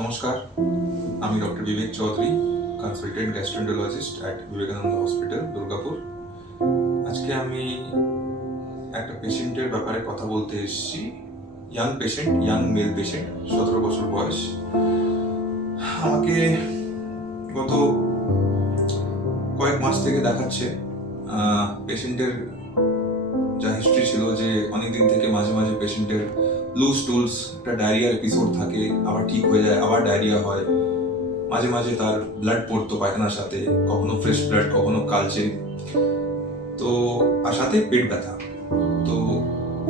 নমস্কার, আমি doctor Vivek Chowdhury, consultant gastroenterologist at Vivekananda hospital, Durgapur. আজকে আমি একটা পেশেন্টের ব্যাপারে কথা বলতে এসেছি। Young patient, young male patient, 17 বছর বয়স। আমাকে গত কয়েক মাস থেকে দেখাচ্ছে। পেশেন্টের যা হিস্ট্রি ছিল যে অনেকদিন থেকে মাঝে মাঝে পেশেন্টের লুজ টুলস, একটা ডায়রিয়ার এপিসোড থাকে, আবার ঠিক হয়ে যায়, আবার ডায়রিয়া হয়। মাঝে মাঝে তার ব্লাড পড়তো পায়খানার সাথে, কখনো ফ্রেশ ব্লাড, কখনো কালচে, তো আর সাথে পেট ব্যথা। তো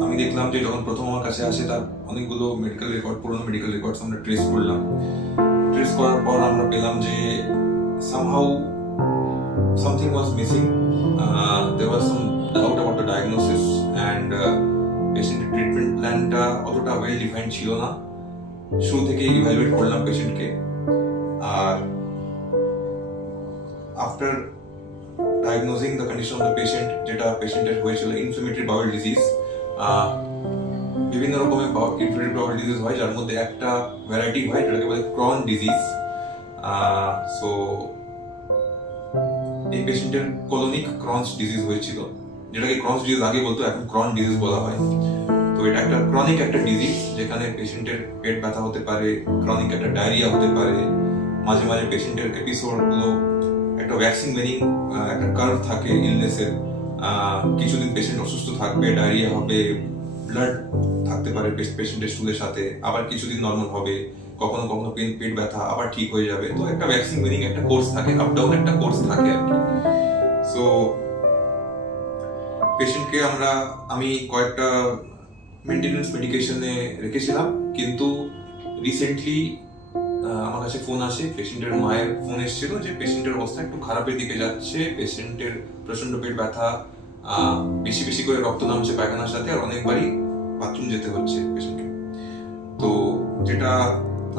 আমি দেখলাম যে যখন প্রথম আমার কাছে আসে তার অনেকগুলো মেডিকেল রেকর্ড, পুরোনো মেডিকেল রেকর্ডস আমরা ট্রেস করলাম। ট্রেস করার পর আমরা পেলাম যে somehow something was missing. There was some doubt about the diagnosis and পেশেন্টের ট্রিটমেন্ট প্ল্যানটা অতটা ওয়েল ডিফাইন্ড ছিল না। শুরু থেকে ইভ্যালুয়েট করলাম পেশেন্টকে, আর after diagnosing the condition of the patient, যেটা পেশেন্টের হয়েছিল ইনফ্লেমেটরি বাউল ডিজিজ। বিভিন্ন রকমের ইনফ্লেমেটরি বাউল ডিজিজ হয়, যার মধ্যে একটা ভ্যারাইটি হয় যেটাকে বলে ক্রন ডিজিজ। সো এই পেশেন্টের কোলোনিক ক্রনস ডিজিজ হয়েছিল, যেটাকে ক্রনস ডিজিজ আগে বলতো, এখন ক্রন ডিজিজ বলা হয়। তো এটা একটা ক্রনিক একটা ডিজিজ, যেখানে পেশেন্টের পেট ব্যথা হতে পারে, ক্রনিক একটা ডায়রিয়া হতে পারে, মাঝে মাঝে পেশেন্টের এপিসোড গুলো একটা ভ্যাকসিন মেনিং একটা কার্ভ থাকে ইলনেসের। কিছুদিন পেশেন্ট অসুস্থ থাকবে, ডায়রিয়া হবে, ব্লাড থাকতে পারে পেশেন্টের স্টুলের সাথে, আবার কিছুদিন নর্মাল হবে, কখনো কখনো পেট ব্যথা আবার ঠিক হয়ে যাবে। তো একটা ভ্যাকসিন মেনিং একটা কোর্স থাকে, আপ ডাউন একটা কোর্স থাকে আর কি। সো পেশেন্টকে আমি কয়েকটা মেইনটেনেন্স মেডিকেশনে রেখেছিলাম, কিন্তু রিসেন্টলি আমার কাছে ফোন আসে, পেশেন্টের মায়ের ফোন এসেছিল যে পেশেন্টের অবস্থা একটু খারাপের দিকে যাচ্ছে, পেশেন্টের প্রচন্ড পেট ব্যথা, বেশি বেশি করে রক্ত নামছে পায়খানার সাথে, আর অনেকবারই বাথরুম যেতে হচ্ছে পেশেন্টকে। তো যেটা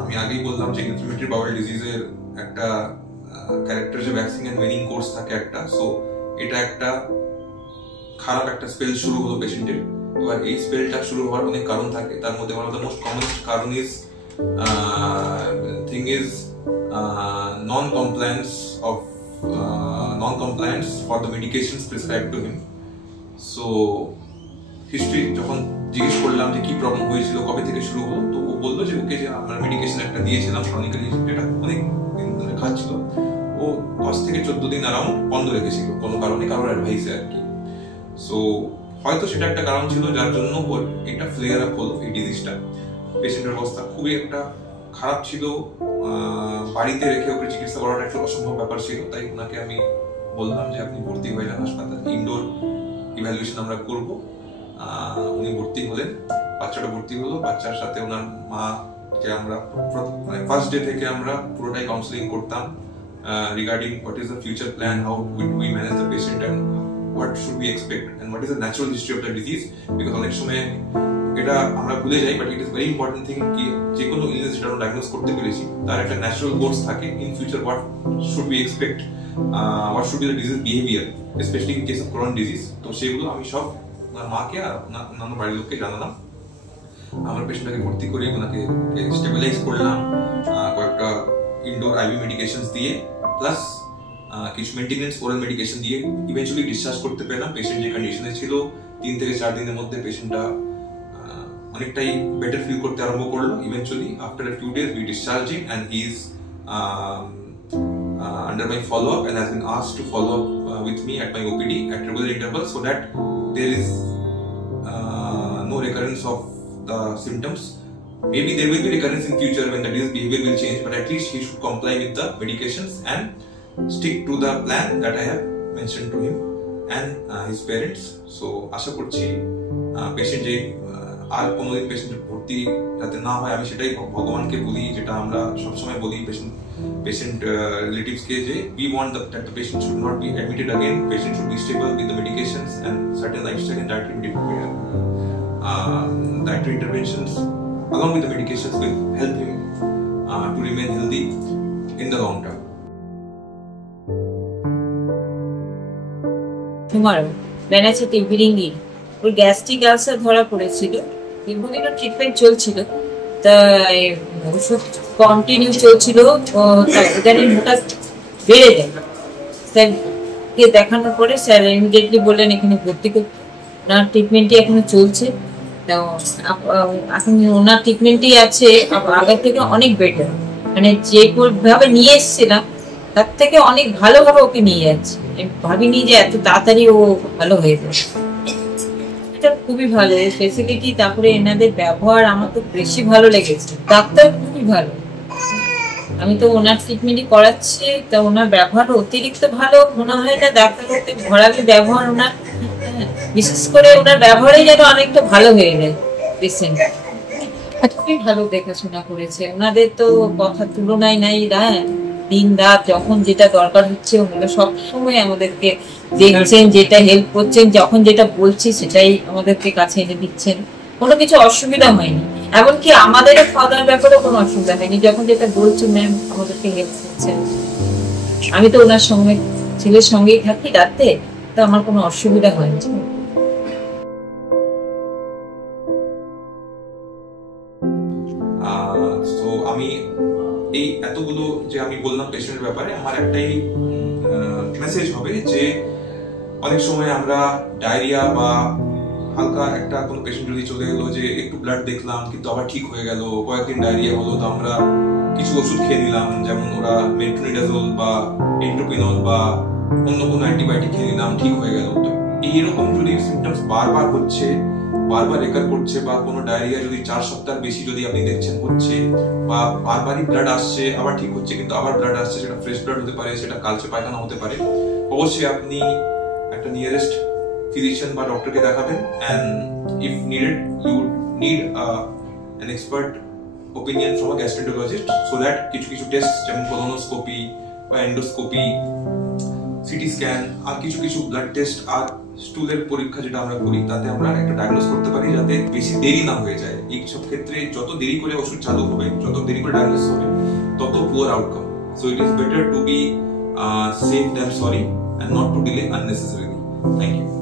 আমি আগেই বললাম যে ইনফ্লেমেটরি বাউল ডিজিজের একটা ক্যারেক্টার যে ভ্যাকসিন এন্ড ওয়েনিং কোর্স থাকে একটা, সো এটা একটা খারাপ একটা স্পেল শুরু হলো পেশেন্টের। এবার এই স্পেলটা শুরু হওয়ার অনেক কারণ থাকে, তার মধ্যে one of the most common কারণ is non-compliance for the medications prescribed to him. So history যখন জিজ্ঞেস করলাম যে কি প্রবলেম হয়েছিল, কবে থেকে শুরু হলো, তো ও বললো যে ওকে যে আমরা মেডিকেশন একটা দিয়েছিলাম ক্রনিক্যালি, যেটা অনেক দিন ধরে খাচ্ছিল, ও 10 থেকে 14 দিন অ্যারাউন্ড বন্ধ রেখেছিল কোনো কারণে, কারোর অ্যাডভাইসে আর কি। সো হয়তো সেটা একটা কারণ ছিল যার জন্য ওর এটা ফ্লেয়ার আপ হলো এই ডিজিজটা। পেশেন্টের অবস্থা খুবই একটা খারাপ ছিল, বাড়িতে রেখে ওকে চিকিৎসা করাটা একটা অসম্ভব ব্যাপার ছিল। তাই ওনাকে আমি বললাম যে আপনি ভর্তি হয়ে যান হাসপাতালে, ইনডোর ইভ্যালুয়েশন আমরা করবো। উনি ভর্তি হলেন, বাচ্চাটা ভর্তি হলো, বাচ্চার সাথে ওনার মাকে আমরা মানে ফার্স্ট ডে থেকে আমরা পুরোটাই কাউন্সিলিং করতাম regarding what is the future plan, how we manage the patient and what should we expect and what is the natural history of the disease, because অনেক সময় এটা আমরা ভুলে যাই, but it is very important thing কি যে কোনো illness যেটা আমরা ডায়াগনোজ করতে পেরেছি তার একটা ন্যাচারাল কোর্স থাকে। In future what should be expect, what should be the disease behaviour, specially in case of ক্রন disease. তো সেগুলো আমি সব ওনার মাকে আর অন্যান্য বাড়ির লোককে জানালাম। আমার পেশেন্টটাকে ভর্তি করে ওনাকে স্টেবিলাইজ করলাম কয়েকটা ইনডোর আইভি মেডিকেশনস দিয়ে, প্লাস কিছু মেইনটেনেন্স ওরাল মেডিকেশন দিয়ে ইভেন্চুয়ালি ডিসচার্জ করতে পেলাম। পেশেন্ট যে কন্ডিশনে ছিল 3 থেকে 4 দিনের মধ্যে পেশেন্টটা অনেকটাই বেটার ফিল করতে আরম্ভ করলো। Eventually after a few days we discharged him and he is under my follow up and has been asked to follow up with me at my OPD at regular intervals so that there is no recurrence of the symptoms. Maybe there will be recurrence in future when the disease behavior will change, but at least he should comply with the medications and stick to the plan that I have mentioned to him and his parents. So আশা করছি patient যে আর কোনোদিন patient ভর্তি যাতে না হয়, আমি সেটাই ভগবানকে বলি, যেটা আমরা সবসময় বলি পেশেন্ট রিলেটিভসকে, যে we want that the patient should not be admitted again. Patient should be stable with the medications and certain lifestyle and dietary interventions along with the medications will help him to remain healthy in the long term. tomorrow Wednesday evening ওর gastric ulcer ধরা পড়েছিল, দীর্ঘদিনের treatment চলছিল। তা ওষুধ continue চলছিল, ইদানিং হঠাৎ বেড়ে যায়। স্যারকে দেখানোর পরে স্যার ইমিডিয়েটলি বললেন এখানে ভর্তি করতে। ওনার ট্রিটমেন্টই এখনো চলছে, এখন ওনার ট্রিটমেন্টই আছে, আগের থেকে অনেক বেটার। মানে যেভাবে নিয়ে এসেছিলাম তার থেকে অনেক ভালোভাবে ওকে নিয়ে যাচ্ছে। ভাবিনি যে এত তাড়াতাড়ি ও ভালো হয়ে যাবে। এটা খুবই ভালো ফেসিলিটি, তারপরে এনাদের ব্যবহার আমার তো বেশি ভালো লেগেছে। ডাক্তার খুবই ভালো, আমি তো ওনার ট্রিটমেন্টই করাচ্ছি, তা ওনার ব্যবহার অতিরিক্ত ভালো মনে হয় না। ডাক্তারকে ঘোরাবে ব্যবহার ওনার, বিশেষ করে ওনার ব্যবহারে যেন অনেকটা ভালো হয়ে যায় পেশেন্ট। খুবই ভালো দেখাশোনা করেছে, ওনাদের তো কথা তুলনায় নাই। দিন রাত যখন যেটা দরকার হচ্ছে ওনারা সবসময় আমাদেরকে দেখছেন, যেটা হেল্প করছেন, যখন যেটা বলছি সেটাই আমাদেরকে কাছে এনে দিচ্ছেন। কোনো কিছু অসুবিধা হয়নি, এমনকি আমাদের খাওয়া দাওয়ার ব্যাপারে কোনো অসুবিধা হয়নি। যখন যেটা বলছো ম্যাম আমাদেরকে হেল্প করছেন। আমি তো ওনার সঙ্গে ছেলের সঙ্গেই থাকি রাতে, তো আমার কোনো অসুবিধা হয়নি। তো আমি এই এতগুলো যে আমি বললাম পেশেন্টের ব্যাপারে, আমার একটাই মেসেজ হবে যে অনেক সময় আমরা ডায়রিয়া বা হালকা একটা কোনো পেশেন্ট যদি চলে গেলো যে একটু ব্লাড দেখলাম কিন্তু আবার ঠিক হয়ে গেল, কয়েকদিন ডায়রিয়া হলো, তো আমরা কিছু ওষুধ খেয়ে নিলাম, যেমন ওরা মেট্রোনিডাজোল বা এন্ট্রোপিনল বা অন্য কোনো অ্যান্টিবায়োটিক খেয়ে নিলাম, ঠিক হয়ে গেল। তো এইরকম যদি সিমটমস বারবার হচ্ছে, বারবার রেকার করছে, বা কোনো ডায়রিয়া যদি 4 সপ্তাহ বেশি যদি আপনি দেখছেন হচ্ছে, বা বারবারই ব্লাড আসছে আবার ঠিক হচ্ছে কিন্তু আবার ব্লাড আসছে, সেটা ফ্রেশ ব্লাড হতে পারে, সেটা কালচে পায়খানা হতে পারে, অবশ্যই আপনি একটা নিয়ারেস্ট ফিজিশিয়ান বা ডক্টরকে দেখাবেন। And if needed you need an expert opinion from a gastroenterologist, so that কিছু কিছু টেস্ট যেমন কোলোনোস্কোপি বা এন্ডোস্কোপি, সিটি স্ক্যান আর কিছু কিছু ব্লাড টেস্ট আর স্টুলের পরীক্ষা যেটা আমরা করি, তাতে আমরা একটা ডায়াগনোস করতে পারি, যাতে বেশি দেরি না হয়ে যায়। এই সব ক্ষেত্রে যত দেরি করে ওষুধ চালু হবে, যত দেরি করে ডায়াগনোস হবে, তত poor outcome. So it is better to be safe than sorry and not to delay unnecessarily. Thank you.